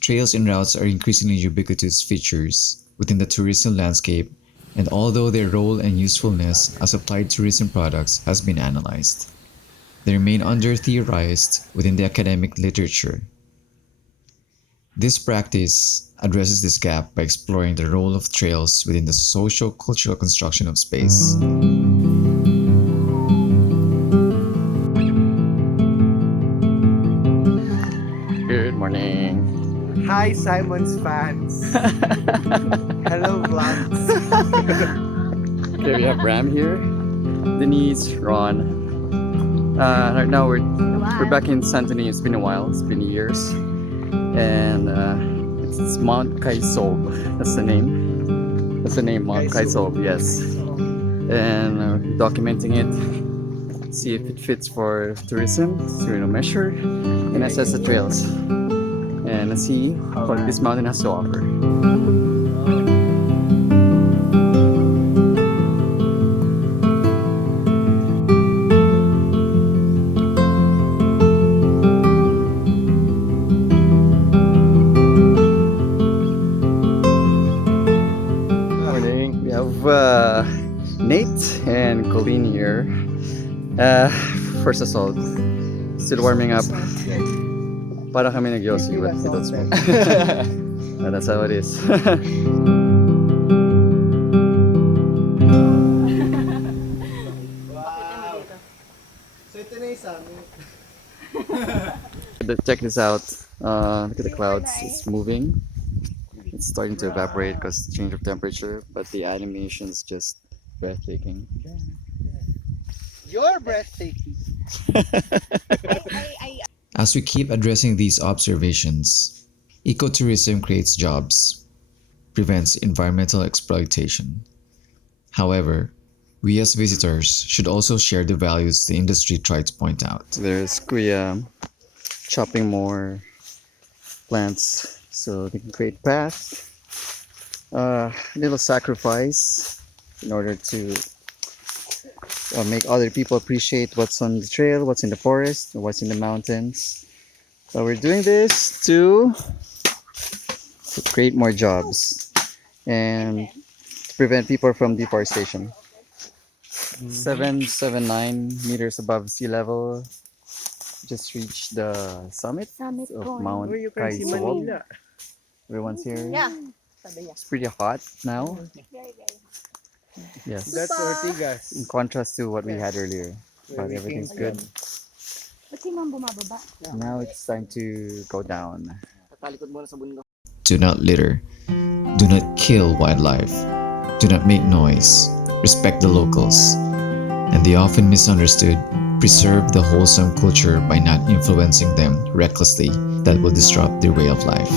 Trails and routes are increasingly ubiquitous features within the tourism landscape, and although their role and usefulness as applied tourism products has been analyzed, they remain under-theorized within the academic literature. This practice addresses this gap by exploring the role of trails within the socio-cultural construction of space. Good morning. Hi, Simon's fans. Hello, vlogs. Okay, we have Ram here, Denise, Ron. Right now we're back in Santorini. It's been a while. It's been years, and it's Mount Kaysuob. That's the name. That's the name, Mount Kaysuob. Yes, and documenting it. See if it fits for tourism. So measure and assess the trails. And let's see what this mountain has to offer. Morning. We have Nate and Coleen here. First assault. Still warming up. Para kami nag-yossi, but we don't smoke. That's how it is. Wow. So ito na yung summit. Check this out. Look at the clouds. It's moving. It's starting to evaporate because change of temperature, but the animation is just breathtaking. You're breathtaking. As we keep addressing these observations, ecotourism creates jobs, prevents environmental exploitation. However, we as visitors should also share the values the industry tried to point out. There's Kuya chopping more plants so they can create paths. A little sacrifice in order to make other people appreciate what's on the trail, what's in the forest, or what's in the mountains. So we're doing this to create more jobs and to prevent people from deforestation. 779 meters above sea level. Just reached the summit of Mount Kaysuob. Everyone's here. Yeah. It's pretty hot now. Yes. That's Ortigas. In contrast to what we had earlier. But everything's good. Now it's time to go down. Do not litter. Do not kill wildlife. Do not make noise. Respect the locals. And the often misunderstood, preserve the wholesome culture by not influencing them recklessly that will disrupt their way of life.